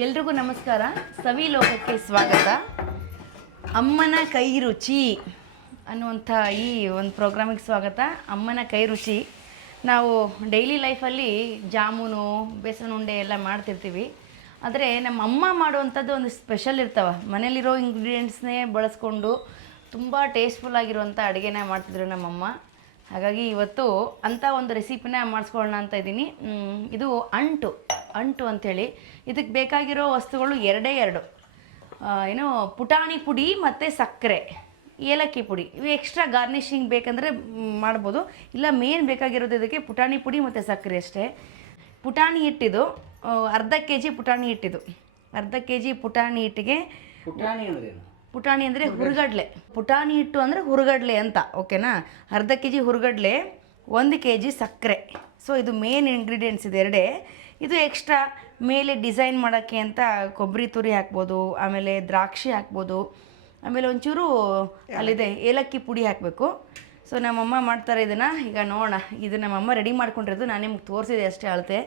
ಎಲ್ರಿಗೂ ನಮಸ್ಕಾರ. ಸವಿ ಲೋಕಕ್ಕೆ ಸ್ವಾಗತ. ಅಮ್ಮನ ಕೈ ರುಚಿ ಅನ್ನುವಂಥ ಈ ಒಂದು ಪ್ರೋಗ್ರಾಮಿಗೆ ಸ್ವಾಗತ. ಅಮ್ಮನ ಕೈ ರುಚಿ. ನಾವು ಡೈಲಿ ಲೈಫಲ್ಲಿ ಜಾಮೂನು ಬೇಸನ್ ಉಂಡೆ ಎಲ್ಲ ಮಾಡ್ತಿರ್ತೀವಿ. ಆದರೆ ನಮ್ಮ ಅಮ್ಮ ಮಾಡುವಂಥದ್ದು ಒಂದು ಸ್ಪೆಷಲ್ ಇರ್ತಾವ. ಮನೇಲಿರೋ ಇಂಗ್ರೀಡಿಯೆಂಟ್ಸ್ನೇ ಬಳಸ್ಕೊಂಡು ತುಂಬ ಟೇಸ್ಟ್ಫುಲ್ ಆಗಿರುವಂಥ ಅಡುಗೆನ ಮಾಡ್ತಿದ್ರು ನಮ್ಮಮ್ಮ. ಹಾಗಾಗಿ ಇವತ್ತು ಅಂಥ ಒಂದು ರೆಸಿಪಿನ ಮಾಡಿಸ್ಕೊಳ್ಳೋಣ ಅಂತ ಇದ್ದೀನಿ. ಇದು ಅಂಟು ಅಂಟು ಅಂಥೇಳಿ ಇದಕ್ಕೆ ಬೇಕಾಗಿರೋ ವಸ್ತುಗಳು ಎರಡೇ ಎರಡು. ಏನು ಪುಟಾಣಿ ಪುಡಿ ಮತ್ತು ಸಕ್ಕರೆ, ಏಲಕ್ಕಿ ಪುಡಿ. ಇವು ಎಕ್ಸ್ಟ್ರಾ ಗಾರ್ನಿಷಿಂಗ್ ಬೇಕಂದರೆ ಮಾಡ್ಬೋದು. ಇಲ್ಲ ಮೇನ್ ಬೇಕಾಗಿರೋದು ಇದಕ್ಕೆ ಪುಟಾಣಿ ಪುಡಿ ಮತ್ತು ಸಕ್ಕರೆ ಅಷ್ಟೇ. ಪುಟಾಣಿ ಹಿಟ್ಟಿದು, ಅರ್ಧ ಕೆ ಜಿ ಪುಟಾಣಿ ಹಿಟ್ಟಿದು. ಅರ್ಧ ಕೆ ಜಿ ಪುಟಾಣಿ ಹಿಟ್ಟಿಗೆ ಪುಟಾಣಿ ಪುಟಾಣಿ ಅಂದರೆ ಹುರುಗಡ್ಲೆ. ಪುಟಾಣಿ ಹಿಟ್ಟು ಅಂದರೆ ಹುರುಗಡ್ಲೆ ಅಂತ ಓಕೆನಾ? ಅರ್ಧ ಕೆ ಜಿ ಹುರುಗಡ್ಲೆ ಒಂದು ಕೆ ಜಿ ಸಕ್ಕರೆ. ಸೊ ಇದು ಮೇನ್ ಇಂಗ್ರೀಡಿಯೆಂಟ್ಸ್ ಇದೆ ಎರಡೇ. ಇದು ಎಕ್ಸ್ಟ್ರಾ ಮೇಲೆ ಡಿಸೈನ್ ಮಾಡೋಕ್ಕೆ ಅಂತ ಕೊಬ್ಬರಿ ತುರಿ ಹಾಕ್ಬೋದು ಆಮೇಲೆ ದ್ರಾಕ್ಷಿ ಹಾಕ್ಬೋದು ಆಮೇಲೆ ಒಂಚೂರು ಅಲ್ಲಿದೆ ಏಲಕ್ಕಿ ಪುಡಿ ಹಾಕಬೇಕು. ಸೊ ನಮ್ಮಮ್ಮ ಮಾಡ್ತಾರೆ ಇದನ್ನು. ಈಗ ನೋಡೋಣ ಇದು ನಮ್ಮಮ್ಮ ರೆಡಿ ಮಾಡ್ಕೊಂಡಿರೋದು ನಾನು ನಿಮ್ಗೆ ತೋರಿಸಿದೆ ಅಷ್ಟೇ ಅಳತೆ.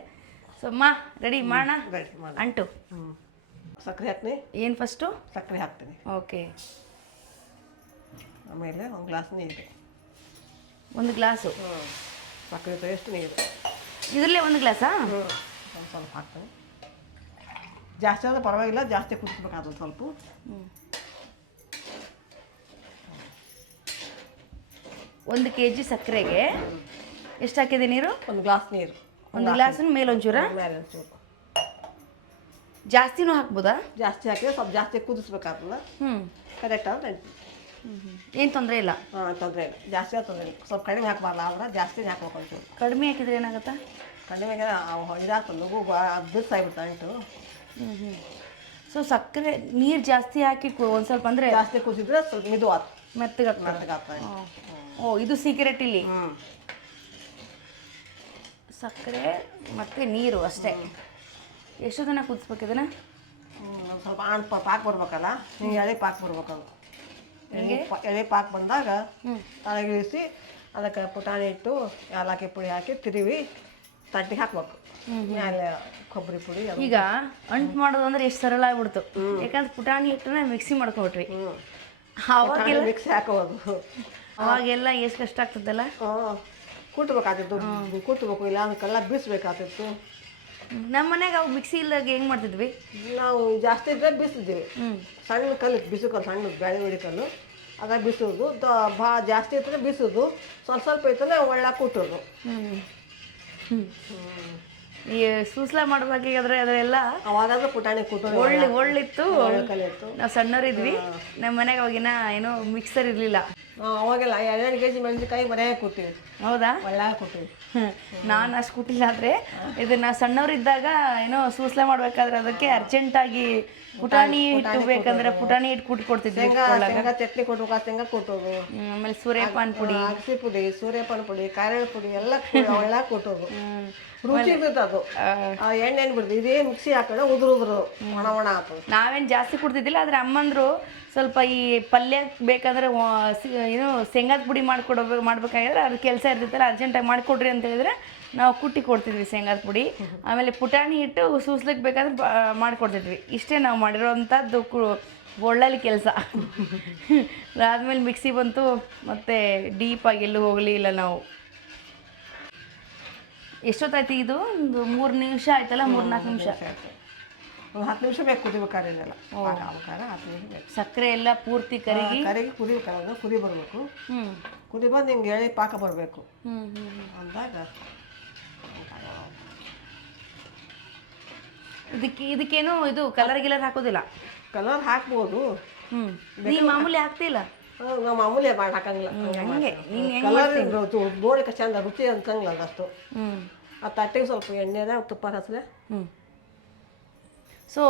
ಸೊ ಅಮ್ಮ ರೆಡಿ ಮಾಡೋಣ ಅಂಟು. ಹ್ಞೂ ಸಕ್ಕರೆ ಹಾಕ್ತೀನಿ. ಏನು ಫಸ್ಟು? ಸಕ್ಕರೆ ಹಾಕ್ತೀನಿ. ಓಕೆ. ಆಮೇಲೆ ಒಂದು ಗ್ಲಾಸ್ ನೀರು. ಒಂದು ಗ್ಲಾಸು? ಹ್ಞೂ ಸಕ್ಕರೆ ಎಷ್ಟು ನೀರು? ಇದರಲ್ಲೇ ಒಂದು ಗ್ಲಾಸಾ? ಹ್ಞೂ ಒಂದು ಸ್ವಲ್ಪ ಹಾಕ್ತೀನಿ. ಜಾಸ್ತಿ ಆದರೆ ಪರವಾಗಿಲ್ಲ ಜಾಸ್ತಿ ಕುದಿಸ್ಬೇಕಾದ್ರೆ ಸ್ವಲ್ಪ. ಒಂದು ಕೆ ಜಿ ಸಕ್ಕರೆಗೆ ಎಷ್ಟು ಹಾಕಿದೆ ನೀರು? ಒಂದು ಗ್ಲಾಸ್ ನೀರು. ಒಂದು ಗ್ಲಾಸಿನ ಮೇಲೆ ಒಂಚೂರ ಮೇಲೆ ಒಂಚೂರು ಜಾಸ್ತಿನೂ ಹಾಕ್ಬೋದಾ? ಜಾಸ್ತಿ ಹಾಕಿದ್ರೆ ಸ್ವಲ್ಪ ಜಾಸ್ತಿ ಕುದಿಸ್ಬೇಕಾಗ್ತದ. ಹ್ಞೂ ಕರೆಕ್ಟ್ ಆದ್ರೆ ಏನು ತೊಂದರೆ ಇಲ್ಲ? ಹಾಂ ತೊಂದರೆ ಇಲ್ಲ. ಜಾಸ್ತಿ ತೊಂದರೆ ಇಲ್ಲ. ಸ್ವಲ್ಪ ಕಡಿಮೆ ಹಾಕಬಾರ್ದು ಆದ್ರೆ ಜಾಸ್ತಿ ಹಾಕ್ಬೇಕು ಒಂಚೂರು. ಕಡಿಮೆ ಹಾಕಿದ್ರೆ ಏನಾಗುತ್ತೆ? ಕಡಿಮೆ ಇದಾಗ್ತದೆ ಲಘು ಬಿರ್ಸ್ ಆಗಿಬಿಡ್ತಾ ಅಂಟು ಹ್ಞೂ ಹ್ಞೂ ಸೊ ಸಕ್ಕರೆ ನೀರು ಜಾಸ್ತಿ ಹಾಕಿ ಒಂದು ಸ್ವಲ್ಪ ಅಂದರೆ ಜಾಸ್ತಿ ಕುದಿದ್ರೆ ಸ್ವಲ್ಪ ಮಿದು ಆತು ಮೆತ್ತಗಾಗ್ತದೆ. ಮೆತ್ತಗಾಗ್ತದೆ. ಓ. ಇದು ಸೀಕ್ರೆಟ್ ಇಲ್ಲಿ? ಹ್ಞೂ ಸಕ್ಕರೆ ಮತ್ತು ನೀರು ಅಷ್ಟೇ. ಎಷ್ಟು ದಿನ ಕುದಿಸ್ಬೇಕು ಇದನ್ನ ಸ್ವಲ್ಪ ಆಣ್ ಪ- ಪಾಕ್ ಬರ್ಬೇಕಲ್ಲ? ಹಿಂಗೆ ಎಳೆ ಪಾಕ್ ಬರ್ಬೇಕಲ್ಲ ಹಿಂಗೆ? ಎಳೆ ಪಾಕ್ ಬಂದಾಗ ತಳಗಿಳಿಸಿ ಅದಕ್ಕೆ ಪುಟಾಣಿ ಇಟ್ಟು ಏಲಕ್ಕಿ ಪುಡಿ ಹಾಕಿ ತಿರುವಿ ತಟ್ಟಿಗೆ ಹಾಕ್ಬೇಕು. ಮೇಲೆ ಕೊಬ್ಬರಿ ಪುಡಿ ಈಗ ಅಂಟು ಮಾಡೋದು ಅಂದ್ರೆ ಎಷ್ಟು ಸರಳ ಆಗ್ಬಿಡ್ತು. ಯಾಕಂದ್ರೆ ಪುಟಾಣಿ ಹಿಟ್ಟನ್ನ ಮಿಕ್ಸಿ ಮಾಡ್ಕೊಬಿಟ್ರಿ ಅವಾಗೆಲ್ಲ ಮಿಕ್ಸಿ ಹಾಕೋದು. ಅವಾಗೆಲ್ಲ ಎಷ್ಟು ಕಷ್ಟ ಆಗ್ತದಲ್ಲ ಕೂತ್ಬೇಕಾಗ್ತಿತ್ತು ಕುಟ್ಬೇಕಾಗ್ತಿತ್ತು ಕುಟ್ಬೇಕು ಇಲ್ಲ ಅದಕ್ಕೆಲ್ಲ ಬೀಸ್ಬೇಕಾಗ್ತಿತ್ತು ನಮ್ಮ ಮನೆಗೆ ಅವು ಮಿಕ್ಸಿ ಇಲ್ದಾಗ ಹೆಂಗೆ ಮಾಡ್ತಿದ್ವಿ? ನಾವು ಜಾಸ್ತಿ ಇದ್ರೆ ಬಿಸಿದ್ವಿ ಹ್ಮ್. ಸಣ್ಣ ಕಲ್ಲು ಬಿಸಿ ಕಲ್ಲು ಸಣ್ಣ ಬೆಳೆ ಹೊಡಿ ಕಲ್ಲು. ಅದಾಗ ಬಿಸೋದು ಭಾಳ ಭಾ ಜಾಸ್ತಿ ಇತ್ತಂದ್ರೆ ಬಿಸೋದು ಸ್ವಲ್ಪ ಸ್ವಲ್ಪ ಇತ್ತಂದ್ರೆ ಒಳ್ಳೆ ಕುಟ್ಟೋದು. ಈ ಸೂಸ್ಲ ಮಾಡ್ಬೇಕಾದ್ರೆ ಅದೆಲ್ಲ ಅವಾಗಾದ್ರೂ ಪುಟಾಣಿ ಕುಟ್ಟೋದು ಒಳ್ಳೆ ಒಳ್ಳಿತ್ತು. ನಾವು ಸಣ್ಣವರಿದ್ವಿ. ನಮ್ಮ ಮನೆಗೆ ಅವಾಗಿನ ಏನೋ ಮಿಕ್ಸರ್ ಇರ್ಲಿಲ್ಲ. ಅವಾಗೆಲ್ಲ ಎರಡೆರಡು ಕೆ ಜಿ ಮೆಣಸಿನ್ಕಾಯಿ ಬರೇ ಕುಟ್ತೀವಿ ಹೌದಾ? ಒಳ್ಳೆ ಕುಟ್ತೀವಿ ನಾನು ಅಷ್ಟು ಕೂತಿಲ್ಲ ಆದರೆ ಇದನ್ನ ಸಣ್ಣವರಿದ್ದಾಗ ಏನೋ ಸೂಸ್ಲೆ ಮಾಡಬೇಕಾದ್ರೆ ಅದಕ್ಕೆ ಅರ್ಜೆಂಟಾಗಿ ಪುಟಾಣಿ ಹಿಟ್ಟು ಬೇಕಂದ್ರೆ ಪುಟಾಣಿ ಹಿಟ್ಟು ಕುಟ್ಟಿ ಕೊಡ್ತಿದ್ವಿ ಚಟ್ನಿ ಕೊಟ್ಟು ಶೇಂಗಾ ಕೊಟ್ಟೋದು ಆಮೇಲೆ ಸೂರ್ಯಪಾನ್ ಪುಡಿ. ಅಗಸಿ ಪುಡಿ ಸೂರ್ಯಪಾನ್ ಪುಡಿ ಕಾರಣ ಪುಡಿ ಎಲ್ಲ ಒಳ್ಳೆ ಕೊಟ್ಟೋದು ರುಚಿ ಅದು. ಆ. ಎಣ್ಣೆ ಬಿಡ್ದು ಇದೇ ಮಿಕ್ಸಿ ಹಾಕೊಂಡ್ರೆ ಉದುರು ಉದುರು ಒಣ ಒಣ ಆಗ್ತದೆ ನಾವೇನು ಜಾಸ್ತಿ ಕುಡ್ತಿದ್ದಿಲ್ಲ ಆದರೆ ಅಮ್ಮಂದ್ರು ಸ್ವಲ್ಪ ಈ ಪಲ್ಯ ಬೇಕಂದ್ರೆ ಏನು ಶೇಂಗಾದ ಪುಡಿ ಮಾಡಿಕೊಡ್ಬೇಕು ಮಾಡ್ಬೇಕಾಗಿದ್ರೆ ಅದು ಕೆಲಸ ಇರ್ತಿತ್ತಲ್ಲ ಅರ್ಜೆಂಟಾಗಿ ಮಾಡಿಕೊಡ್ರಿ ಅಂತ ಹೇಳಿದ್ರೆ ನಾವು ಕುಟ್ಟಿ ಕೊಡ್ತಿದ್ವಿ ಶೇಂಗಾದ ಪುಡಿ. ಆಮೇಲೆ ಪುಟಾಣಿ ಹಿಟ್ಟು ಸೂಸ್ಲಿಕ್ಕೆ ಬೇಕಾದ್ರೆ ಮಾಡಿಕೊಡ್ತಿದ್ವಿ. ಇಷ್ಟೇ ನಾವು ಮಾಡಿರೋವಂಥದ್ದು ಕು ಒಳ್ಳಲ್ಲಿ ಕೆಲಸ. ಅದಾದಮೇಲೆ ಮಿಕ್ಸಿ ಬಂತು ಮತ್ತು ಡೀಪಾಗಿ ಎಲ್ಲೂ ಹೋಗಲಿಲ್ಲ ನಾವು. ಎಷ್ಟೊತ್ತಾಯ್ತು ಇದು? ಒಂದು ಮೂರು ನಿಮಿಷ ಆಯ್ತಲ್ಲ ಮೂರು ನಾಲ್ಕು ನಿಮಿಷ. ಒಂದು ಹತ್ತು ನಿಮಿಷ ಬೇಕು ಕುದಿಬೇಕಾದ್ರೆ ಇದೆಲ್ಲ ಅವಕಾರ ಹತ್ತು ನಿಮಿಷ ಬೇಕು. ಸಕ್ಕರೆ ಎಲ್ಲ ಪೂರ್ತಿ ಕರಗಿ? ಕರಿಗೆ ಕುದಿಬೇಕಾದ್ರೆ ಕುದಿ ಬರಬೇಕು. ಕುದಿ ಬಂದು ಹಿಂಗೆ ಎಳೆ ಪಾಕ ಬರಬೇಕು. ಅಂದಾಗ ಇದಕ್ಕೆ ಇದಕ್ಕೇನು ಇದು ಕಲರ್ ಗಿಲರ್ ಹಾಕೋದಿಲ್ಲ? ಕಲರ್ ಹಾಕ್ಬೋದು. ನೀ ಮಾಮೂಲಿ ಹಾಕ್ತಿಲ್ಲ? ನಾವು ಮಾಮೂಲಿ ಮಾಡಿ ಹಾಕಂಗಿಲ್ಲ. ಹಂಗೆ ಕಲರ್ ನೋಡಕ್ಕೆ ಚಂದ ರುಚಿ ಅನ್ಸಂಗಿಲ್ಲ ಅದಷ್ಟು ಆ ತಟ್ಟೆಗೆ ಸ್ವಲ್ಪ ಎಣ್ಣೆದ ತುಪ್ಪ ಹಸ್ರೆ ಹ್ಞೂ ಸೊ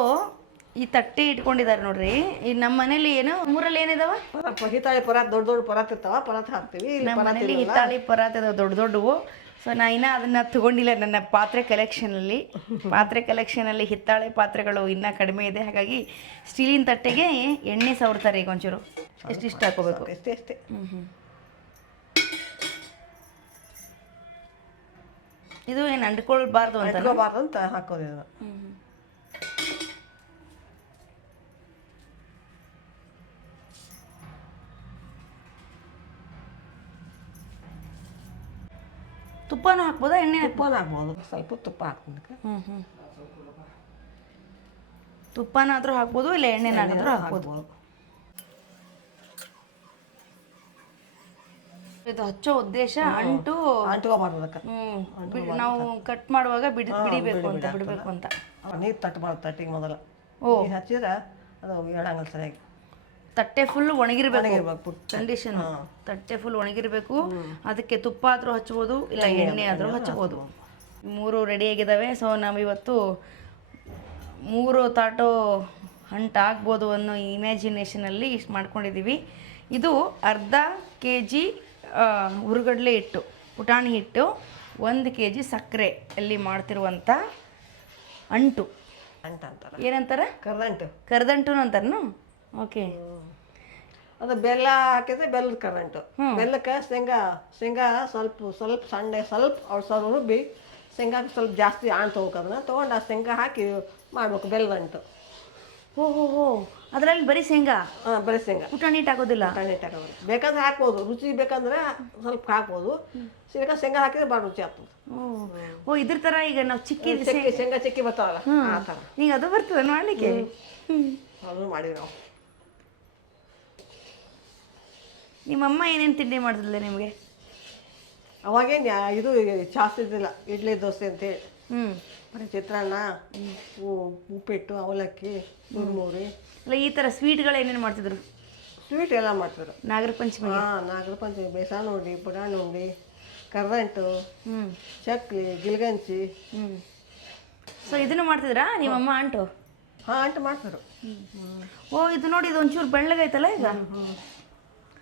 ಈ ತಟ್ಟೆ ಇಟ್ಕೊಂಡಿದ್ದಾರೆ ನೋಡ್ರಿ. ಈ ನಮ್ಮ ಮನೇಲಿ ಏನು ಮೂರಲ್ಲಿ ಏನಿದಾವ? ಪರ ಹಿತಾಳಿ ಪರಾತ್ ದೊಡ್ಡ ದೊಡ್ಡ ಪರಾತ್ ಇರ್ತಾವ ಪರಾತ್ ಹಾಕ್ತೀವಿ ನಮ್ಮ ಮನೇಲಿ ಹಿತಾಳಿ ಪರಾತ್ ಇದಾವೆ ದೊಡ್ಡ ದೊಡ್ಡವು. ಸೊ ನಾ ಇನ್ನೂ ಅದನ್ನು ತಗೊಂಡಿಲ್ಲ ನನ್ನ ಪಾತ್ರೆ ಕಲೆಕ್ಷನಲ್ಲಿ ಪಾತ್ರೆ ಕಲೆಕ್ಷನಲ್ಲಿ ಹಿತ್ತಾಳೆ ಪಾತ್ರೆಗಳು ಇನ್ನೂ ಕಡಿಮೆ ಇದೆ. ಹಾಗಾಗಿ ಸ್ಟೀಲಿನ ತಟ್ಟೆಗೆ ಎಣ್ಣೆ ಸವರ್ತಾರೆ ಈಗ ಒಂಚೂರು. ಇಷ್ಟ ಹಾಕೋಬೇಕು ಅಷ್ಟೇ ಅಷ್ಟೇ ಹ್ಞೂ ಇದು ಏನು ಅಂಡ್ಕೊಳ್ಬಾರ್ದು ಅಂತ ಹಾಕೋದು ತುಪ್ಪನೂ ಹಾಕ್ಬೋದಾ ಎಣ್ಣೆ ಹಾಕ್ಬೋದು? ಹಾಕ್ಬೋದು. ಸ್ವಲ್ಪ ತುಪ್ಪ ಹಾಕ್ಬೋದು ಹ್ಞೂ ಹ್ಞೂ ತುಪ್ಪನಾದ್ರೂ ಹಾಕ್ಬೋದು ಇಲ್ಲ ಎಣ್ಣೆನಾದ್ರೂ ಹಾಕ್ಬೋದು? ಇದು ಹಚ್ಚೋ ಉದ್ದೇಶ ಅಂಟು ಅಂಟ್ಕೊಬಾರ್ದು ಅದಕ್ಕೆ. ಹ್ಮ್ ನಾವು ಕಟ್ ಮಾಡುವಾಗ ಬಿಡಿ ಬಿಡಿಬೇಕು ಅಂತ ಬಿಡಬೇಕು ಅಂತ. ನೀರು ತಟ್ಟಬಾರ್ದು ತಟ್ಟಿಗೆ ಮೊದಲು. ಓ. ಹಚ್ಚಿದ್ರೆ ಅದು ಹೇಳಂಗಲ್ಲ ಸರಿಯಾಗಿ. ತಟ್ಟೆ ಫುಲ್ ಒಣಗಿರ್ಬೇಕು. ಕಂಡೀಷನ್ ತಟ್ಟೆ ಫುಲ್ ಒಣಗಿರ್ಬೇಕು. ಅದಕ್ಕೆ ತುಪ್ಪ ಆದರೂ ಹಚ್ಬೋದು ಇಲ್ಲ ಎಣ್ಣೆ ಆದರೂ ಹಚ್ಬೋದು. ಮೂರು ರೆಡಿ ಆಗಿದಾವೆ. ಸೊ ನಾವಿವತ್ತು ಮೂರು ತಾಟೋ ಹಂಟ್ ಆಗ್ಬೋದು ಅನ್ನೋ ಇಮ್ಯಾಜಿನೇಷನಲ್ಲಿ ಇಷ್ಟು ಮಾಡ್ಕೊಂಡಿದ್ದೀವಿ ಇದು ಅರ್ಧ ಕೆ ಜಿ ಹುರುಗಡ್ಲೆ ಹಿಟ್ಟು ಪುಟಾಣಿ ಹಿಟ್ಟು ಒಂದು ಕೆ ಜಿ ಸಕ್ಕರೆ ಅಲ್ಲಿ ಮಾಡ್ತಿರುವಂಥ ಅಂಟು. ಅಂಟ ಅಂತಾರೆ ಏನಂತಾರೆ? ಕರ್ದಂಟು. ಕರ್ದಂಟು ಅಂತಾರನು? ಓಕೆ. ಅದು ಬೆಲ್ಲ ಹಾಕಿದ್ರೆ ಬೆಲ್ಲದ ಕರೆಂಟು ಬೆಲ್ಲಕ್ಕೆ ಶೇಂಗಾ ಶೇಂಗಾ ಸ್ವಲ್ಪ ಸ್ವಲ್ಪ ಸಣ್ಣ ಸ್ವಲ್ಪ ಅವ್ರು ಸ್ವಲ್ಪ ರುಬ್ಬಿ ಶೇಂಗಾಕ್ಕೆ ಸ್ವಲ್ಪ ಜಾಸ್ತಿ ಆಣ್ ತೊಗೋಬೇಕು ಅದನ್ನ ತೊಗೊಂಡು ಆ ಶೇಂಗಾ ಹಾಕಿ ಮಾಡ್ಬೇಕು ಬೆಲ್ಲ ಅಂಟು. ಹೋ ಹೋ ಹೋ ಅದರಲ್ಲಿ ಬರೀ ಶೇಂಗಾ? ಹಾಂ ಬರೀ ಶೇಂಗಾ. ಪುಟಾಣಿ ನೀಟ್ ಹಾಕೋದಿಲ್ಲ ಟಣ್ಣೆ ಹಾಕೋದು ಬೇಕಾದ್ರೆ ಹಾಕ್ಬೋದು. ರುಚಿ ಬೇಕಂದ್ರೆ ಸ್ವಲ್ಪ ಹಾಕ್ಬೋದು. ಶೇಂಗಾ ಶೇಂಗಾ ಹಾಕಿದ್ರೆ ಭಾಳ ರುಚಿ ಆಗ್ತದೆ. ಓ ಓ ಇದ್ರ ಥರ ಈಗ ನಾವು ಚಿಕ್ಕಿ ಶೇಂಗಾ ಚಿಕ್ಕಿ ಬರ್ತಾವಲ್ಲ ಆ ಥರ ಈಗ ಅದು ಬರ್ತದೆ ಮಾಡಲಿಕ್ಕೆ. ಅದು ಮಾಡಿವಿ ನಾವು. ನಿಮ್ಮಮ್ಮ ಏನೇನು ತಿಂಡಿ ಮಾಡ್ತಿದ್ಲೆ ನಿಮಗೆ? ಅವಾಗೇನು ಇದು ಜಾಸ್ತಿ ಇದ್ದಿಲ್ಲ. ಇಡ್ಲಿ ದೋಸೆ ಅಂತೇಳಿ ಹ್ಞೂ ಬರೀ ಚಿತ್ರಾನ್ನ ಉಪ್ಪಿಟ್ಟು ಅವಲಕ್ಕಿ ಮೂರಿ ಅಲ್ಲ ಈ ಥರ ಸ್ವೀಟ್ಗಳು ಏನೇನು ಮಾಡ್ತಿದ್ರು? ಸ್ವೀಟ್ ಎಲ್ಲ ಮಾಡ್ತಿದ್ರು. ನಾಗರ ಪಂಚಮಿ. ಹಾಂ ನಾಗರ ಪಂಚಮಿ ಬೇಸಾನ ಉಂಡಿ ಪುಟಾಣಿ ಉಂಡಿ ಕರ್ದಂಟು ಹ್ಞೂ ಚಕ್ಲಿ ಗಿಲ್ಗಂಚಿ ಹ್ಞೂ ಸೊ ಇದನ್ನು ಮಾಡ್ತಿದ್ರಾ? ನಿಮ್ಮಮ್ಮ ಅಂಟು ಹಾಂ ಅಂಟು ಮಾಡ್ತಿದ್ರು. ಓ ಇದು ನೋಡಿ ಇದು ಒಂಚೂರು ಬೆಳ್ಳಗೈತಲ್ಲ ಈಗ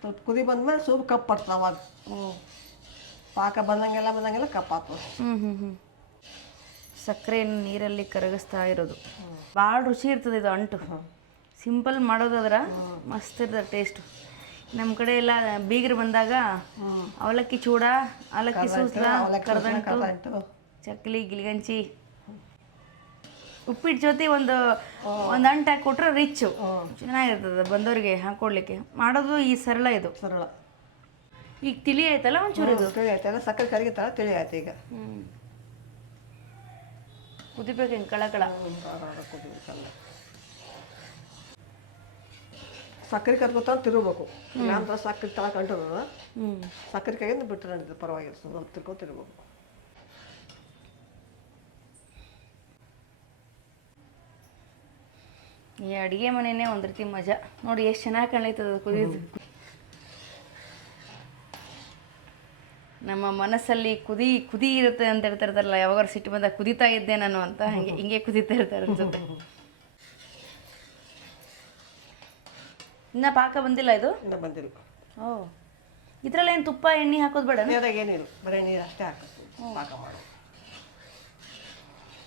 ಸ್ವಲ್ಪ ಕುದಿ ಬಂದ್ಮೇಲೆ ಸೂಪ್ ಕಪ್ ಬರ್ತದೆ ಅವಾಗ ಪಾಕ ಬಂದಂಗೆಲ್ಲ ಬಂದಂಗೆಲ್ಲ ಕಪ್ ಆಗ್ತದೆ ಹ್ಞೂ ಹ್ಞೂ ಹ್ಮ್ ಸಕ್ಕರೆಯನ್ನು ನೀರಲ್ಲಿ ಕರಗಿಸ್ತಾ ಇರೋದು. ಭಾಳ ರುಚಿ ಇರ್ತದೆ ಇದು ಅಂಟು. ಸಿಂಪಲ್ ಮಾಡೋದಾದ್ರೆ ಮಸ್ತ್ ಇರ್ತದೆ ಟೇಸ್ಟ್. ನಮ್ಮ ಕಡೆ ಎಲ್ಲ ಬೀಗರು ಬಂದಾಗ ಅವಲಕ್ಕಿ ಚೂಡ ಅವಲಕ್ಕಿ ಸೂಸ್ಲ ಕರ್ದಂಟು ಚಕ್ಲಿ ಗಿಲ್ಗಂಚಿ ಉಪ್ಪಿಟ್ಟು ಜೊತೆ ಒಂದು ಒಂದು ಅಂಟು ಹಾಕಿ ಕೊಟ್ರೆ ರಿಚ್ಚು ಚೆನ್ನಾಗಿರ್ತದೆ ಬಂದವ್ರಿಗೆ ಹಾಕೊಡ್ಲಿಕ್ಕೆ. ಮಾಡೋದು ಈ ಸರಳ ಇದು. ಸರಳ. ಈಗ ತಿಳಿ ಆಯ್ತಲ್ಲ ಒಂಚೂರು ಇದು? ತಿಳಿ ಆಯ್ತು. ಎಲ್ಲ ಸಕ್ಕರೆ ಕರಗಿತ್ತಲ್ಲ ತಿಳಿ ಆಯ್ತು ಈಗ. ಹ್ಞೂ ಕುದಿಬೇಕು ಹಿಂಗೆ ಕಳ ಕಳ ಸಕ್ಕರೆ ಕರ್ಕೊತ ತಿರುಗಬೇಕು ಇಲ್ಲಾಂದ್ರೆ ಸಕ್ಕರೆ ತಳ ಕಂಡು ಹ್ಞೂ ಸಕ್ಕರೆ ಕೈಯಿಂದ ಬಿಟ್ಟರೆ ಪರವಾಗಿಲ್ಲ. ಸ್ವಲ್ಪ ತಿರ್ಕೊ ತಿರ್ಬೇಕು ಈ ಅಡುಗೆ ಮನೆಯೇ ಒಂದು ರೀತಿ ಮಜಾ. ನೋಡಿ ಎಷ್ಟು ಚೆನ್ನಾಗಿ ಕಾಣ್ಲೈತದ ಕುದಿದು ನಮ್ಮ ಮನಸ್ಸಲ್ಲಿ ಕುದಿ ಕುದಿ ಇರುತ್ತೆ ಅಂತ ಹೇಳ್ತಿರ್ತಾರಲ್ಲ ಯಾವಾಗ ಸಿಟ್ಟು ಬಂದಾಗ ಕುದಿತಾ ಇದ್ದೆ ನಾನು ಅಂತ ಹಂಗೆ ಹಿಂಗೆ ಕುದಿತಾ ಇರ್ತಾರೆ ಅನ್ಸುತ್ತೆ ಇನ್ನ ಪಾಕ ಬಂದಿಲ್ಲ ಇದು? ಬಂದಿಲ್ಲ. ಓ. ಇದ್ರಲ್ಲಿ ಏನು ತುಪ್ಪ ಎಣ್ಣೆ ಹಾಕೋದು ಬೇಡ ನೀರಾಗ ಏನಿಲ್ಲ. ಬರೀ ನೀರು ಅಷ್ಟೇ ಹಾಕೋದು ಪಾಕ ಮಾಡು.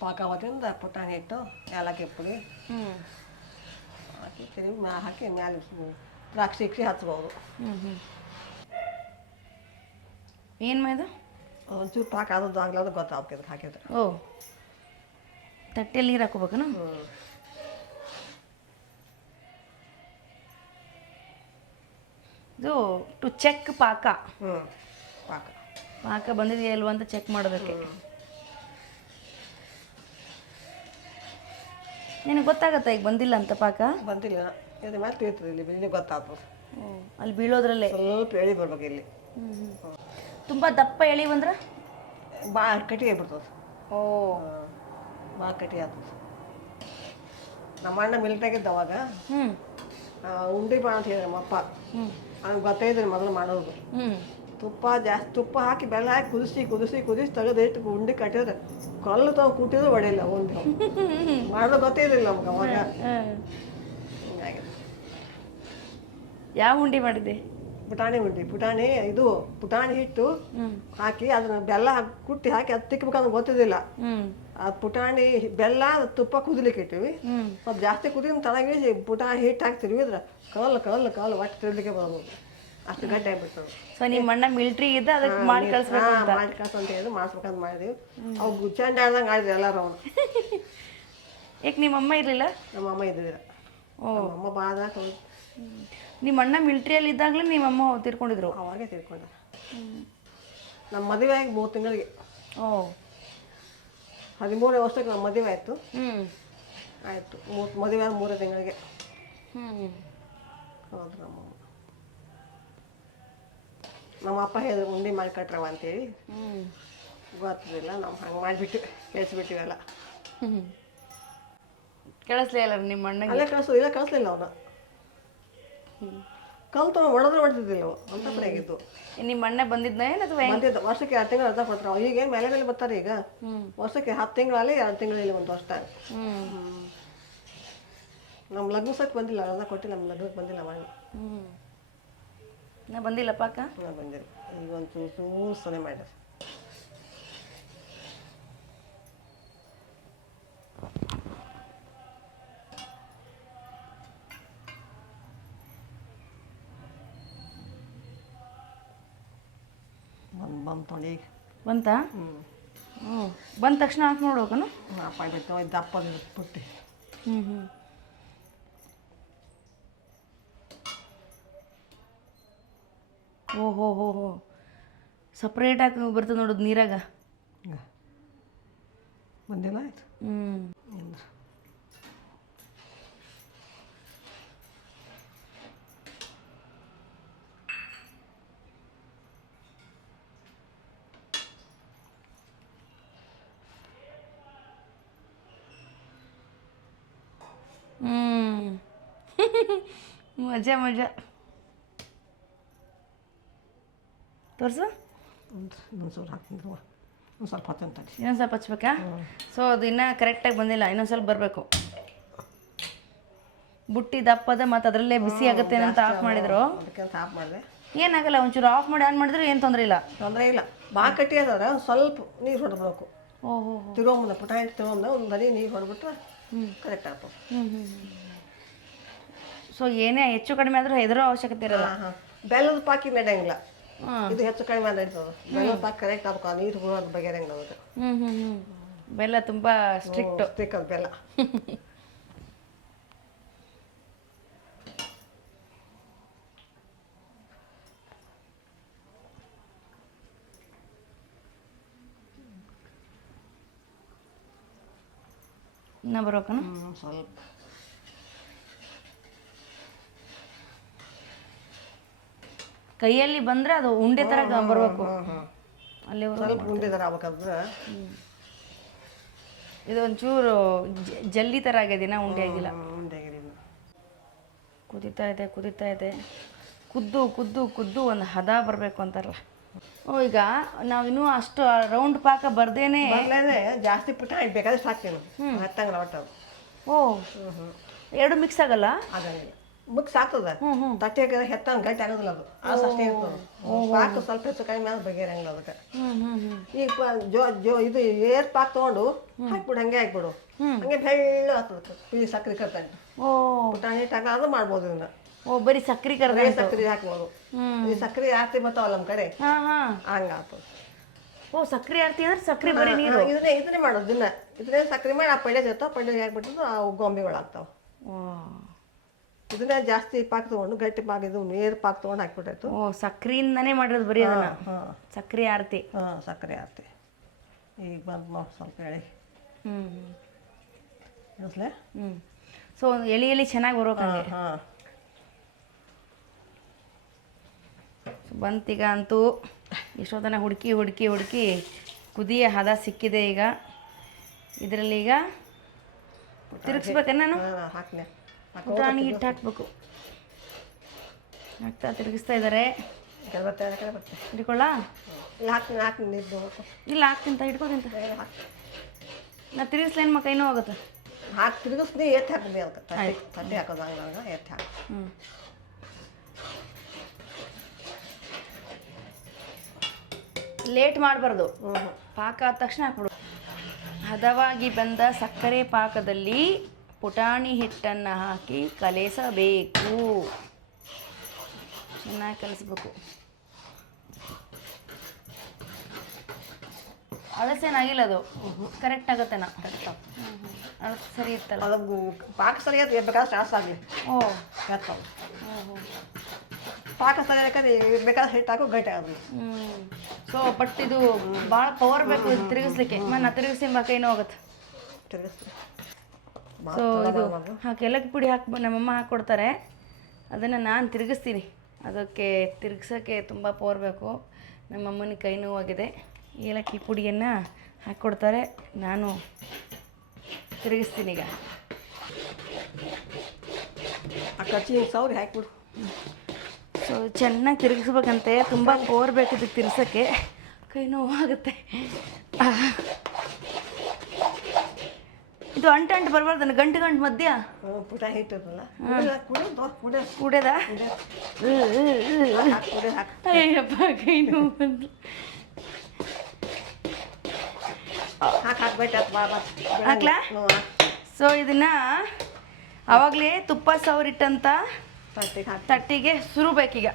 ಪಾಕ ಅವತ್ತಿಂದ ಪುಟಾಣಿ ಇಟ್ಟು ಏಲಕ್ಕಿ ಪುಡಿ. ಹ್ಞೂ ಹಾಕಿ ತಿರುಗಿ ಮ್ಯಾ ಹಾಕಿ ಮ್ಯಾಲೆ ದ್ರಾಕ್ಷಿ ಇಕ್ಷಿ ಹಚ್ಬೋದು ಹ್ಞೂ ಹ್ಞೂ ಏನು ಮೈದು? ಒಂಚೂರು ಪಾಕ ಆದದ್ದು ಆಗ್ಲಾರ್ದು ಗೊತ್ತಾಗ್ತದೆ ಹಾಕಿದ್ರೆ. ಓ. ತಟ್ಟೆಯಲ್ಲಿ ನೀರು ಹಾಕೋಬೇಕನ ಇದು ಟು ಚೆಕ್ ಪಾಕ. ಹ್ಞೂ ಪಾಕ. ಪಾಕ ಬಂದಿದೆಯಾ ಇಲ್ವಾ ಅಂತ ಚೆಕ್ ಮಾಡೋದಕ್ಕೆ. ನಿನಗೆ ಗೊತ್ತಾಗತ್ತಾ ಈಗ ಬಂದಿಲ್ಲ ಅಂತ ಪಾಕ? ಬಂದಿಲ್ಲ. ಇದು ಮೇಲೆ ತಿಳಿತದೆ ಇಲ್ಲಿ ಇಲ್ಲಿ ಗೊತ್ತಾಗ್ತದೆ ಅಲ್ಲಿ ಬೀಳೋದ್ರಲ್ಲೇ? ಸ್ವಲ್ಪ ಎಳಿ ಬರ್ಬೇಕು ಇಲ್ಲಿ. ತುಂಬ ದಪ್ಪ ಎಳಿ ಬಂದ್ರೆ? ಭಾಳ ಕಟ್ಟಿಗೆ ಬಿಡ್ತದೆ ಓ. ಭಾಳ ಕಟ್ಟಿ ಆಗ್ತದೆ. ನಮ್ಮ ಅಣ್ಣ ಮಿಲ್ಟಾಗಿದ್ದ ಅವಾಗ ಉಂಡೆ ಬಾ ಅಂತ ಹೇಳಿದ್ರೆ ನಮ್ಮಪ್ಪ ಹ್ಞೂ ಅವ್ನಿಗೆ ಗೊತ್ತೈದ್ರಿ ಮೊದಲು ಮಾಡೋದು. ತುಪ್ಪ ಜಾಸ್ತಿ ತುಪ್ಪ ಹಾಕಿ ಬೆಲ್ಲ ಹಾಕಿ ಕುದಿಸಿ ಕುದಿಸಿ ಕುದಿಸಿ ತೆಗೆದು ಇಟ್ಟು ಉಂಡೆ ಕಟ್ಟಿದ್ರೆ. ಕಲ್ಲು ತಾವು ಕುಟ್ಟಿದ್ರು ಹೊಡೆಯಲ್ಲ ಒಂದು ಮಾಡೋದು ಗೊತ್ತಿರಲಿಲ್ಲ ನಮ್ಗೆ ಅವಾಗ. ಯಾವ ಉಂಡೆ ಮಾಡಿದೆ ಪುಟಾಣಿ ಉಂಡೆ ಪುಟಾಣಿ ಇದು ಪುಟಾಣಿ ಹಿಟ್ಟು ಹಾಕಿ ಅದನ್ನ ಬೆಲ್ಲ ಕುಟ್ಟಿ ಹಾಕಿ ಅದು ತಿಕ್ಕಬೇಕಂದ್ರೆ ಗೊತ್ತಿದ್ದಿಲ್ಲ ಆ ಪುಟಾಣಿ ಬೆಲ್ಲ ತುಪ್ಪ ಕುದಲಿಕ್ಕೆ ಇಟ್ಟಿವಿ. ಸ್ವಲ್ಪ ಜಾಸ್ತಿ ಕುದಿ ತಳಗಿಸಿ ಪುಟಾಣಿ ಹಿಟ್ಟು ಹಾಕ್ತಿರ್ವಿ ಇದ್ರ. ಕಲ್ಲು ಕಲ್ಲು ಕಲ್ಲು ಒಟ್ಟು ತಿರ್ಲಿಕ್ಕೆ ಬರ್ಬೋದು ಅಷ್ಟು ಗಟ್ಟಿ ಆಗ್ಬಿಡ್ತದೆ ಸೊ ನಿಮ್ಮ ಅಣ್ಣ ಮಿಲ್ಟ್ರಿ ಇದ್ದ ಅದಕ್ಕೆ ಮಾಡಿ ಕಳಿಸ್ಬೇಕು ಅಂತ. ಮಾಡಿ ಕಳ್ಸ ಅಂತ ಹೇಳಿ ಮಾಡಿಸ್ಬೇಕಂತ ಮಾಡಿದ್ವಿ. ಅವು ಗುಚ್ಚಂಡ ಆಡ್ದಂಗೆ ಆಡಿದ್ರು ಎಲ್ಲರೂ ಅವ್ನು ಯಾಕೆ ನಿಮ್ಮ ಅಮ್ಮ ಇರಲಿಲ್ಲ? ನಮ್ಮ ಅಮ್ಮ ಇದ್ದಿದ್ರ ಓ. ಅಮ್ಮ ಬಾದ ನಿಮ್ಮ ಅಣ್ಣ ಮಿಲ್ಟ್ರಿಯಲ್ಲಿ ಇದ್ದಾಗಲೇ ನಿಮ್ಮ ಅಮ್ಮ ತೀರ್ಕೊಂಡಿದ್ರು? ಅವಾಗೆ ತಿಳ್ಕೊಂಡ ನಮ್ಮ ಮದುವೆ ಆಗಿ ಮೂರು ತಿಂಗಳಿಗೆ. ಓ. ಹದಿಮೂರನೇ ವರ್ಷಕ್ಕೆ ನಮ್ಮ ಮದುವೆ ಆಯಿತು. ಹ್ಞೂ ಆಯಿತು. ಮೂರು ಮದುವೆ ಆದ ಮೂರೇ ತಿಂಗಳಿಗೆ. ಹ್ಞೂ ಹೌದು ನಮ್ಮ ನಮ್ಮ ಅಪ್ಪ ಹೇಳಿದ್ರು ಉಂಡೆ ಮಾಡಿ ಕಟ್ರವ ಅಂತೇಳಿ. ಹ್ಞೂ ಗೊತ್ತಿಲ್ಲ ನಾವು ಹಂಗೆ ಮಾಡಿಬಿಟ್ಟು ಕೇಳಿಸ್ಬಿಟ್ಟಿವಲ್ಲ ಕೇಳಿಸ್ಲೇ ಇಲ್ಲ ನಿಮ್ಮ ಅಣ್ಣಗೆ? ಅಲ್ಲೇ ಕಳಿಸು ಇಲ್ಲ ಕಳಿಸ್ಲಿಲ್ಲ ಅವನು. ಕಲ್ತು ಹೊಡೆದ್ರೆ ಹೊಡೆದಿದ್ದಿಲ್ಲ ಅವು ಅಂತ ಆಗಿದ್ದು. ನಿಮ್ಮ ಅಣ್ಣ ಬಂದಿದ್ನ ಏನು ಅಥವಾ ಹೆಂಗೆ? ಬಂದಿದ್ದ ವರ್ಷಕ್ಕೆ ಎರಡು ತಿಂಗಳು ಅರ್ಧ ಕೊಡ್ತಾರೆ ಈಗ ಏನು ಮೇಲೆ ಮೇಲೆ ಬರ್ತಾರೆ ಈಗ? ವರ್ಷಕ್ಕೆ ಹತ್ತು ತಿಂಗಳಲ್ಲಿ ಎರಡು ತಿಂಗಳಲ್ಲಿ ಒಂದು ವರ್ಷ ಹ್ಞೂ ನಮ್ಮ ಲಗ್ನಸಕ್ಕೆ ಬಂದಿಲ್ಲ ಅರ್ಧ ಕೊಟ್ಟಿಲ್ಲ ನಮ್ಮ ಲಗ್ನಕ್ಕೆ ಬಂದಿಲ್ಲ ಅವನು ಹ್ಞೂ ನಾ ಬಂದಿಲ್ಲಪ್ಪ ಅಕ್ಕ? ನಾ ಬಂದಿಲ್ಲ. ಈಗ ಒಂದು ಚೂರು ಸನೆ ಮಾಡಿದೆ. ಬಂದು ಬಂದು ತೊಗೊಂಡು ಈಗ ಬಂತಾ ಹ್ಞೂ ಬಂದ ತಕ್ಷಣ ಹಾಕಿ ಮಾಡ್ಬೇಕನು ಅಪ್ಪ ದಪ್ಪದ ಪುಟ್ಟಿ ಹ್ಞೂ ಹ್ಞೂ ಓ ಹೋ ಹೋ ಹೋ. ಸಪ್ರೇಟಾಗಿ ಬರ್ತದೆ ನೋಡೋದು ನೀರಾಗ. ಬಂದಿಲ್ಲ ಆಯ್ತು. ಹ್ಞೂ ಹ್ಞೂ ಮಜಾ ಮಜಾ. ತೋರ್ಸು ಇನ್ನೊಂದು ಸ್ವಲ್ಪ ಹಾಕ್ತಿದ್ವ ಒಂದು ಸ್ವಲ್ಪ ಹೊತ್ತು ಅಂತ ಇನ್ನೊಂದು ಸ್ವಲ್ಪ ಹಚ್ಬೇಕಾ? ಸೊ ಅದು ಇನ್ನೂ ಕರೆಕ್ಟಾಗಿ ಬಂದಿಲ್ಲ. ಇನ್ನೊಂದು ಸ್ವಲ್ಪ ಬರಬೇಕು. ಬುಟ್ಟಿ ದಪ್ಪದ ಮತ್ತು ಅದರಲ್ಲೇ ಬಿಸಿ ಆಗುತ್ತೆ ಅಂತ ಆಫ್ ಮಾಡಿದ್ರು. ಅದಕ್ಕೆ ಅಂತ ಆಫ್ ಮಾಡಿದೆ. ಏನಾಗಲ್ಲ ಒಂಚೂರು ಆಫ್ ಮಾಡಿ ಆನ್ ಮಾಡಿದ್ರು ಏನು ತೊಂದರೆ ಇಲ್ಲ. ತೊಂದರೆ ಇಲ್ಲ. ಬಾ ಕಟ್ಟಿ ಅದಾದ್ರೆ ಒಂದು ಸ್ವಲ್ಪ ನೀರು ಹೊಡೆದ್ಬೇಕು ಓ ಹೋ ತಿರುಗೊಂಬಂದ ಪುಟಾಣಿ ಮುಂದೆ ಒಂದು ಬರೀ ನೀರು ಹೊಡೆದ್ಬಿಟ್ರೆ ಕರೆಕ್ಟ್ ಆಗ್ತದೆ ಹ್ಞೂ ಹ್ಞೂ ಸೊ ಏನೇ ಹೆಚ್ಚು ಕಡಿಮೆ ಆದರೂ ಹೆದರೋ ಅವಶ್ಯಕತೆ ಇರಲ್ಲ. ಬೆಲ್ಲದ ಪಾಕಿ ನಡೆಯಂಗಿಲ್ಲ ಇದು ಹೆಚ್ಚು ಕಡಿಮೆ ನಡೀತದೆ ಬೆಲ್ಲದ ಪಾಕಿ ಕರೆಕ್ಟ್ ಅದಕ್ಕೆ ನೀರು ಹೋಗೋದು ಬಗೆರಂಗಿಲ್ಲ ಅದಕ್ಕೆ ಹ್ಞೂ ಹ್ಞೂ ಹ್ಞೂ ಬೆಲ್ಲ ತುಂಬ ಸ್ಟ್ರಿಕ್ಟ್ ಸ್ಟಿಕ್ ಅದು ಬೆಲ್ಲ ಇನ್ನೂ ಬರ್ಬೇಕನ ಹ್ಞೂ ಸ್ವಲ್ಪ ಕೈಯಲ್ಲಿ ಬಂದ್ರೆ ಅದು ಉಂಡೆ ತರ ಬರ್ಬೇಕು. ಅಲ್ಲಿ ಸ್ವಲ್ಪ ಆಗ್ಬೇಕಂದ್ರೆ. ಇದು ಒಂಚೂರು ಜಲ್ಲಿ ಥರ ಆಗಿದೆ ದಿನ ಉಂಡೆ ಆಗಿಲ್ಲ. ಕುದಿತಾ ಕುದೀತಾ ಇದೆ ಕುದೀತಾ ಇದೆ. ಕುದ್ದು ಕುದ್ದು ಕುದ್ದು ಒಂದು ಹದ ಬರಬೇಕು ಅಂತಾರಲ್ಲ. ಓ ಈಗ ನಾವು ಇನ್ನೂ ಅಷ್ಟು ರೌಂಡ್ ಪಾಕ ಬರ್ದೇನೆ ಜಾಸ್ತಿ ಪುಟ ಬೇಕಾದ್ರೆ ಸಾಕ್ತೇನೆ ಹತ್ತಂಗಿಲ್ಲ ಒಟ್ಟು. ಓ. ಎರಡು ಮಿಕ್ಸ್ ಆಗಲ್ಲ? ಆಗಂಗಿಲ್ಲ. ಮಿಕ್ಸ್ ಆಗ್ತದ. ತಟ್ಟೆ ಹೆತ್ತ ಹೆತ್ತಂಗೆ ಗಟ್ಟಿ ಆಗೋದಿಲ್ಲ ಅದು. ಅದು ಅಷ್ಟೇ ಇರ್ತದೆ. ಪಾಕ ಸ್ವಲ್ಪ ಹೆಚ್ಚು ಕಡಿಮೆ ಆದ್ರೆ ಬಗೆರಂಗಿಲ್ಲ ಅದಕ್ಕೆ. ಈಗ ಜೋ ಜೋ ಇದು ಏರ್ ಪಾಕ್ ತೊಗೊಂಡು ಹಾಕ್ಬಿಡು ಹಂಗೆ ಹಾಕ್ಬಿಡು. ಹಂಗೆ ಬೆಳ್ಳ ಆಗ್ತದೆ ಈ ಸಕ್ಕರೆ ಕರ್ತಾನೆ ಪುಟಾಣಿ ಹಾಕಿ ಅದು ಮಾಡ್ಬೋದು ಇದನ್ನ. ಓ ಬರೀ ಸಕ್ಕರೆ ಕರ್ದ ಸಕ್ಕರೆ ಹಾಕ್ಬೋದು. ಈ ಸಕ್ಕರೆ ಆರ್ತಿ ಬರ್ತಾವಲ್ಲ ನಮ್ಮ ಕಡೆ. ಹಂಗ ಆಗ್ತದೆ. ಓ ಸಕ್ಕರೆ ಆರ್ತಿ ಅಂದ್ರೆ ಸಕ್ಕರೆ ಬರೀ ನೀರು. ಇದನ್ನೇ ಇದನ್ನೇ ಮಾಡೋದು ದಿನ. ಇದನ್ನೇ ಸಕ್ಕರೆ ಮಾಡಿ ಆ ಪಳ್ಳೆ ಇರ್ತಾವೆ ಪಳ್ಳೆ ಹಾಕ್ಬಿಟ್ಟು ಆ ಗೊಂಬೆಗಳು ಆಗ್ತಾವೆ ಇದನ್ನೇ ಜಾಸ್ತಿ ಪಾಕ್ ತಗೊಂಡು ಗಟ್ಟಿ ಪಾಕ ಇದು ನೀರು ಪಾಕ್ ತಗೊಂಡು ಹಾಕ್ಬಿಟ್ಟಾಯ್ತು ಓ ಸಕ್ರಿಯಿಂದನೇ ಮಾಡಿರೋದು ಬರೀ ಅದನ್ನ? ಹಾಂ. ಸಕ್ರಿ ಆರತಿ. ಹಾಂ ಸಕ್ಕರೆ ಆರ್ತಿ. ಈಗ ಬಂದು ನೋಡಿ ಸ್ವಲ್ಪ ಹೇಳಿ. ಹ್ಞೂ ಇಳಿಸ್ಲೆ ಹ್ಞೂ ಸೊ ಎಳಿ ಎಳಿ ಚೆನ್ನಾಗಿ ಬರೋಕೆ ಹಾಂ ಬಂತೀಗ ಅಂತೂ ಎಷ್ಟೊತ್ತನ ಹುಡುಕಿ ಹುಡುಕಿ ಹುಡುಕಿ ಕುದಿಯ ಹದ ಸಿಕ್ಕಿದೆ ಈಗ. ಇದರಲ್ಲಿ ಈಗ ತಿರುಗಿಸ್ಬೇಕೇನು ನಾನು? ಹಾಂ ಪುಟಾಣಿ ಹಿಟ್ಟು ಹಾಕ್ಬೇಕು ಹಾಕ್ತಾ ತಿರುಗಿಸ್ತಾ ಇದ್ದಾರೆ ಹಿಡ್ಕೊಳ್ಳ? ಇಲ್ಲಿ ಹಾಕ್ತಿಂತ ಹಿಡ್ಕೋದಿಂತ ನಾ ತಿರುಗಿಸ್ಲೇನು ಮಕ್ಕ ಏನೂ ಆಗುತ್ತೆ. ಹಾಕಿ ತಿರುಗಿಸ್ದೆ ಎತ್ತಿ ಹಾಕಿದೆ ಅದಕ್ಕೆ ತಟ್ಟೆ ಹಾಕೋದು ಹಂಗೆ ಎತ್ತಿ ಹಾಕಿ. ಹ್ಞೂ ಲೇಟ್ ಮಾಡಬಾರ್ದು. ಪಾಕ ಆದ ತಕ್ಷಣ ಹಾಕ್ಬಿಡು. ಹದವಾಗಿ ಬಂದ ಸಕ್ಕರೆ ಪಾಕದಲ್ಲಿ ಪುಟಾಣಿ ಹಿಟ್ಟನ್ನು ಹಾಕಿ ಕಲಿಸಬೇಕು. ಚೆನ್ನಾಗಿ ಕಲಿಸ್ಬೇಕು. ಅಳಸೇನಾಗಿಲ್ಲ ಅದು? ಕರೆಕ್ಟ್ ಆಗುತ್ತೆ ನಾ ಕರೆಕ್ಟ್ ಸರಿ ಇತ್ತಲ್ಲ? ಅದು ಪಾಕ ಸರಿಯಾದ ಬೇಕಾದ್ರೆ ಸ್ಟಾರ್ಸ್ ಆಗಲಿ ಓ. ಕರೆಕ್ಟ್ ಹ್ಞೂ ಹ್ಞೂ ಪಾಕ ಸರಿಯಾಕಂದ್ರೆ ಬೇಕಾದ್ರೆ ಹಿಟ್ಟು ಹಾಕು ಗಟ್ಟಿ ಆಗೋದು ಸೊ ಬಟ್ ಇದು ಭಾಳ ಪವರ್ ಬೇಕು ತಿರುಗಿಸ್ಲಿಕ್ಕೆ. ನಾನು ತಿರುಗಿಸಿ ಮಾ ಏನೋ ಆಗುತ್ತೆ. ತಿರುಗಿಸಿ ಸೊ ಇದು ಹಾಕಿ ಏಲಕ್ಕಿ ಪುಡಿ ಹಾಕಿ ನಮ್ಮಮ್ಮ ಹಾಕ್ಕೊಡ್ತಾರೆ ಅದನ್ನು ನಾನು ತಿರುಗಿಸ್ತೀನಿ. ಅದಕ್ಕೆ ತಿರುಗ್ಸೋಕ್ಕೆ ತುಂಬ ಪೋರ್ಬೇಕು ನಮ್ಮಮ್ಮನ ಕೈ ನೋವಾಗಿದೆ. ಏಲಕ್ಕಿ ಪುಡಿಯನ್ನು ಹಾಕ್ಕೊಡ್ತಾರೆ ನಾನು ತಿರುಗಿಸ್ತೀನಿ ಈಗ. ಆ ಕಚ್ಚಿ ಸಾವಿರ ಸೌರಿ ಹಾಕ್ಬಿಡು ಸೊ ಚೆನ್ನಾಗಿ ತಿರುಗಿಸ್ಬೇಕಂತೆ. ತುಂಬ ಪೋರ್ ಬೇಕು ಇದಕ್ಕೆ ತಿರ್ಸೋಕ್ಕೆ ಕೈ ನೋವಾಗುತ್ತೆ. ಇದು ಅಂಟು ಅಂಟು ಬರಬಾರ್ದು ಗಂಟು ಗಂಟು ಮಧ್ಯ? ಪುಟ ಹಿಟ್ಟಿರ್ತಲ್ಲ ಕುಡಿಯೋದು ಅಯ್ಯಪ್ಪ ಕೈ ನೋವು ಹಾಕ್ಲಾ? ಸೊ ಇದನ್ನ ಆವಾಗಲೇ ತುಪ್ಪ ಸವರಿಟ್ಟಂತ ತಟ್ಟಿಗೆ ಸುರುಬೇಕೀಗ.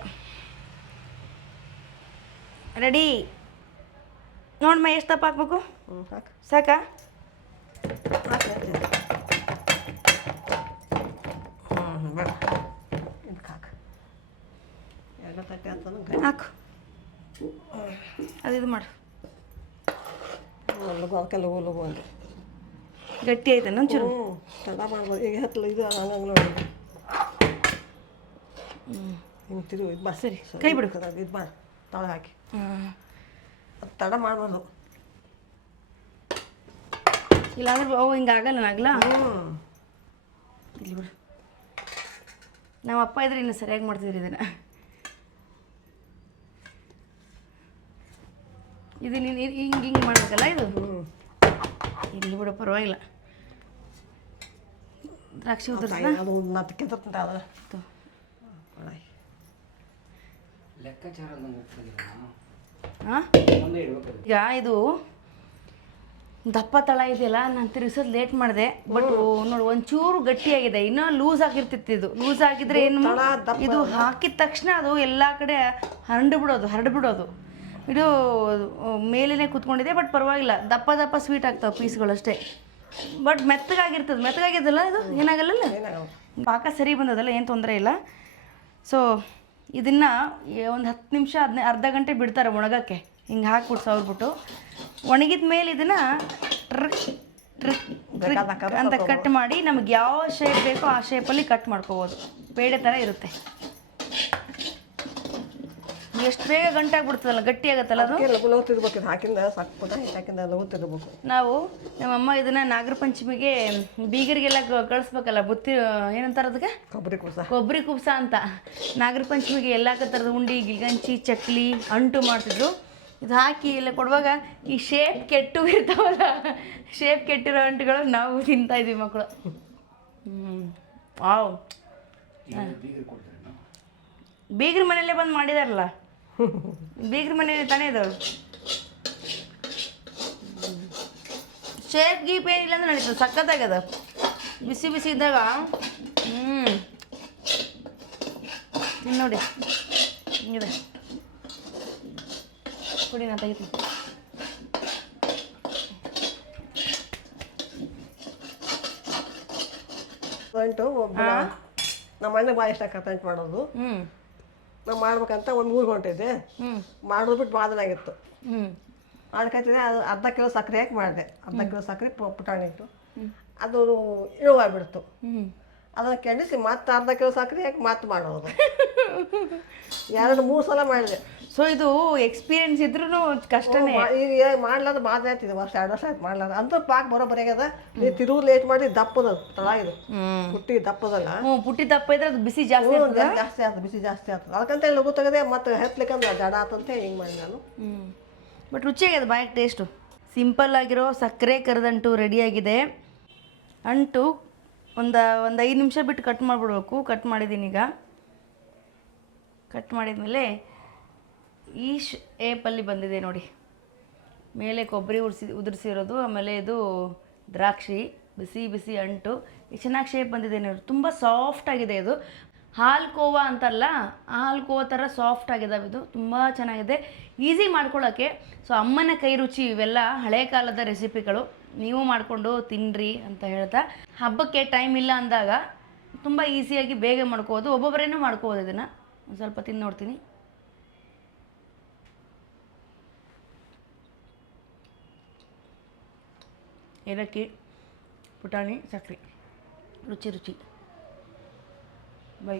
ರೆಡಿ ನೋಡಮ್ಮ ಎಷ್ಟು ತಪ್ಪು ಹಾಕ್ಬೇಕು ಸಾಕಾ? ಹಾಕಿ ಹ್ಞೂ ಬೇಡ ಇದಕ್ಕೆ ಹಾಕಿ ಎರಡು ತಟ್ಟೆ ಅಂತಂದ್ರೆ ಹಾಕು ಅದು ಇದು ಮಾಡು ಲಗು ಅದಕ್ಕೆ ಲಗು ಲಗು ಅಂತ ಗಟ್ಟಿ ಐತೆ ನಂಚೂರು ತಡ ಮಾಡ್ಬೋದು ಈಗ ಹತ್ತಲು ಇದು ಹಂಗಂಗೆ ನೋಡಿ ಹಿಂಗೆ ತಿರುವು ಇದು ಬಾ ಸರಿ, ಕೈ ಬಿಡು. ಇದು ಬಾ ತಳ ಹಾಕಿ ತಡ ಮಾಡ್ಬಾರ್ದು ಇಲ್ಲಾಂದ್ರೆ ಅವು ಹಿಂಗಾಗಲ್ಲ ಆಗಲ್ಲ ಹ್ಞೂ ಇಲ್ಲಿ ಬಿಡು. ನಮ್ಮ ಅಪ್ಪ ಇದ್ರೆ ಇನ್ನು ಸರಿಯಾಗಿ ಮಾಡ್ತಿದ್ರಿ ಇದನ್ನು. ಇದು ನೀನು ಹಿಂಗೆ ಹಿಂಗೆ ಮಾಡಬೇಕಲ್ಲ ಇದು? ಹ್ಞೂ ಇಲ್ಲಿ ಬಿಡು ಪರವಾಗಿಲ್ಲ. ದ್ರಾಕ್ಷಿ ಈಗ ಅದು ಮತ್ತೆ ಕೆತ್ತಂತ ಅದ ಲೆಕ್ಕಾಚಾರ ಹಾಂ ಒಂದೇ ಇಡ್ಬೇಕು ಈಗ ಇದು ದಪ್ಪ ತಳ ಇದೆಯಲ್ಲ ನಾನು ತಿರ್ಗಿಸೋದು ಲೇಟ್ ಮಾಡಿದೆ. ಬಟ್ ನೋಡು ಒಂಚೂರು ಗಟ್ಟಿಯಾಗಿದೆ. ಇನ್ನೂ ಲೂಸ್ ಆಗಿರ್ತಿತ್ತು ಇದು. ಲೂಸ್ ಆಗಿದ್ರೆ ಏನು ಇದು ಹಾಕಿದ ತಕ್ಷಣ ಅದು ಎಲ್ಲ ಕಡೆ ಹರಡು ಬಿಡೋದು ಹರಡು ಬಿಡೋದು. ಇದು ಮೇಲೇ ಕೂತ್ಕೊಂಡಿದೆ ಬಟ್ ಪರವಾಗಿಲ್ಲ. ದಪ್ಪ ದಪ್ಪ ಸ್ವೀಟ್ ಆಗ್ತಾವೆ ಪೀಸ್ಗಳಷ್ಟೇ ಬಟ್ ಮೆತ್ತಗಾಗಿರ್ತದೆ. ಮೆತ್ತಗಾಗಿದ್ದಲ್ಲ ಇದು? ಏನಾಗಲ್ಲ ಏನಾಗಲ್ಲ. ಪಾಕ ಸರಿ ಬಂದದಲ್ಲ ಏನು ತೊಂದರೆ ಇಲ್ಲ. ಸೊ ಇದನ್ನು ಒಂದು ಹತ್ತು ನಿಮಿಷ ಹದಿನೈದು ಅರ್ಧ ಗಂಟೆ ಬಿಡ್ತಾರೆ ಒಣಗಕ್ಕೆ. ಹಿಂಗೆ ಹಾಕ್ಬಿಟ್ಟು ಸವರ್ಬಿಟ್ಟು. ಒಣಗಿದ ಮೇಲೆ ಇದನ್ನು ಅಂತ ಕಟ್ ಮಾಡಿ ನಮ್ಗೆ ಯಾವ ಶೇಪ್ ಬೇಕೋ ಆ ಶೇಪಲ್ಲಿ ಕಟ್ ಮಾಡ್ಕೋಬೋದು. ಬೇಳೆ ಥರ ಇರುತ್ತೆ. ಎಷ್ಟು ಬೇಗ ಗಂಟೆ ಬಿಡ್ತದಲ್ಲ ಗಟ್ಟಿ ಆಗುತ್ತಲ್ಲ ಅದು? ಹಾಕಿಂದ ಸಾಕು ನಾವು ನಮ್ಮಮ್ಮ ಇದನ್ನ ನಾಗರ ಪಂಚಮಿಗೆ ಬೀಗರಿಗೆಲ್ಲ ಕಳಿಸ್ಬೇಕಲ್ಲ ಬುತ್ತಿ ಏನಂತಾರೆ ಅದಕ್ಕೆ? ಕೊಬ್ಬರಿ ಕುಬ್ಸ ಕೊಬ್ಬರಿ ಕುಬ್ಸ ಅಂತ. ನಾಗರ ಪಂಚಮಿಗೆ ಎಲ್ಲ ಥರದ ಉಂಡಿ ಗಿಲ್ಗಂಚಿ ಚಕ್ಲಿ ಅಂಟು ಮಾಡ್ತಿದ್ರು. ಇದು ಹಾಕಿ ಎಲ್ಲ ಕೊಡುವಾಗ ಈ ಶೇಪ್ ಕೆಟ್ಟು ಇರ್ತಾವಲ್ಲ ಶೇಪ್ ಕೆಟ್ಟಿರೋ ಅಂಟುಗಳು ನಾವು ತಿಂತಾ ಇದೀವಿ ಮಕ್ಕಳು. ಹ್ಞೂ ವಾವ್. ಬೀಗರು ಮನೆಯಲ್ಲೇ ಬಂದು ಮಾಡಿದಾರಲ್ಲ? ಬೀಗ್ರ ಮನೇಲಿ ತಾನೇ ಇದು ಶೇಪ್ ಗೀಪ್ ಏನಿಲ್ಲ ಅಂದ್ರೆ ನಡೀತದೆ ಸಖತ್ತಾಗದ ಬಿಸಿ ಬಿಸಿ ಇದ್ದಾಗ ಹ್ಞೂ ನೋಡಿ. ಹಿಂಗಿದೆ. ಕುಡಿ ನಾ ತೆಗಿತೀನಿ. ಗಂಟು ಒಬ್ಬ ನಮ್ಮ ಅಣ್ಣ ಭಾಳ ಇಷ್ಟ ಕಟ್ಟಂಟ್ ಮಾಡೋದು. ನಾವು ಮಾಡ್ಬೇಕಂತ ಒಂದು ಮೂರು ಹೊಂಟಿದ್ದೆ ಮಾಡೋದು ಬಿಟ್ಟು ಭಾಳ ಆಗಿತ್ತು. ಮಾಡ್ಕೊತಿದ್ದೆ ಅದು ಅರ್ಧ ಕಿಲೋ ಸಕ್ಕರೆ ಹಾಕಿ ಮಾಡಿದೆ. ಅರ್ಧ ಕಿಲೋ ಸಕ್ಕರೆ ಪುಟಾಣಿ ಇಟ್ಟು. ಅದು ಇಳುವಾಗ್ಬಿಡ್ತು ಹ್ಞೂ ಅದನ್ನು ಕೆಣಿಸಿ ಮತ್ತೆ ಅರ್ಧ ಕಿಲೋ ಸಕ್ಕರೆ ಹಾಕಿ ಮತ್ತೆ ಮಾಡೋದು. ಎರಡು ಮೂರು ಸಲ ಮಾಡಿದೆ ಸೊ ಇದು ಎಕ್ಸ್ಪೀರಿಯನ್ಸ್ ಇದ್ರೂ ಕಷ್ಟನೇ. ಈಗ ಮಾಡ್ಲಾರ್ದು ಮಾತ್ರ ಆಯ್ತಿದೆ ವರ್ಷ ಎರಡು ವರ್ಷ ಆಯ್ತು ಮಾಡ್ಲಾರ್ದು. ಅಂತ ಪಾಕ್ ಬರೋ ಆಗ್ಯದ ನೀವು ತಿರುವು ಲೇಟ್ ಮಾಡಿ ದಪ್ಪದ ತಳ ಇದು ಪುಟ್ಟಿ ದಪ್ಪದಲ್ಲ. ಹ್ಞೂ ಪುಟ್ಟಿ ದಪ್ಪ ಇದ್ರೆ ಅದು ಬಿಸಿ ಜಾಸ್ತಿ ಜಾಸ್ತಿ ಆಯ್ತು ಬಿಸಿ ಜಾಸ್ತಿ ಆಯ್ತು ಅದಕ್ಕಂತ ಹೇಳಿ ಲಘು ತೆಗೆದೆ ಮತ್ತೆ ಹೆತ್ಲಿಕ್ಕಂದ್ರೆ ಜಡ ಆತಂತ ಹಿಂಗೆ ಮಾಡಿ ನಾನು. ಹ್ಞೂ ಬಟ್ ರುಚಿಯಾಗಿದೆ ಬಾಯಿಗೆ ಟೇಸ್ಟು ಸಿಂಪಲ್ ಆಗಿರೋ ಸಕ್ಕರೆ ಕರದಂಟು ರೆಡಿಯಾಗಿದೆ ಅಂಟು ಒಂದು ಒಂದು ಐದು ನಿಮಿಷ ಬಿಟ್ಟು ಕಟ್ ಮಾಡಿಬಿಡ್ಬೇಕು. ಕಟ್ ಮಾಡಿದ್ದೀನಿ ಈಗ. ಕಟ್ ಮಾಡಿದ್ಮೇಲೆ ಈ ಶೇಪಲ್ಲಿ ಬಂದಿದೆ ನೋಡಿ. ಮೇಲೆ ಕೊಬ್ಬರಿ ಉರಿಸಿ, ಉದುರಿಸಿರೋದು, ಆಮೇಲೆ ಇದು ದ್ರಾಕ್ಷಿ, ಬಿಸಿ ಬಿಸಿ ಅಂಟು. ಚೆನ್ನಾಗಿ ಶೇಪ್ ಬಂದಿದೆ ನೋಡಿ. ತುಂಬ ಸಾಫ್ಟ್ ಆಗಿದೆ ಇದು. ಹಾಲು ಕೋವಾ ಅಂತಲ್ಲ, ಹಾಲು ಕೋವಾ ಥರ ಸಾಫ್ಟ್ ಆಗಿದಾವೆ ಇದು. ತುಂಬ ಚೆನ್ನಾಗಿದೆ. ಈಸಿ ಮಾಡ್ಕೊಳ್ಳೋಕ್ಕೆ ಸೊ ಅಮ್ಮನ ಕೈ ರುಚಿ ಇವೆಲ್ಲ ಹಳೆ ಕಾಲದ ರೆಸಿಪಿಗಳು. ನೀವು ಮಾಡಿಕೊಂಡು ತಿನ್ನಿರಿ ಅಂತ ಹೇಳ್ತಾ. ಹಬ್ಬಕ್ಕೆ ಟೈಮ್ ಇಲ್ಲ ಅಂದಾಗ ತುಂಬ ಈಸಿಯಾಗಿ ಬೇಗ ಮಾಡ್ಕೋಬೋದು. ಒಬ್ಬೊಬ್ಬರೇನೂ ಮಾಡ್ಕೋಬೋದು ಇದನ್ನು. ಒಂದು ಸ್ವಲ್ಪ ತಿಂದು ನೋಡ್ತೀನಿ. ಏಲಕ್ಕಿ ಪುಟಾಣಿ ಸಕ್ಕರೆ ರುಚಿ ರುಚಿ. ಬೈ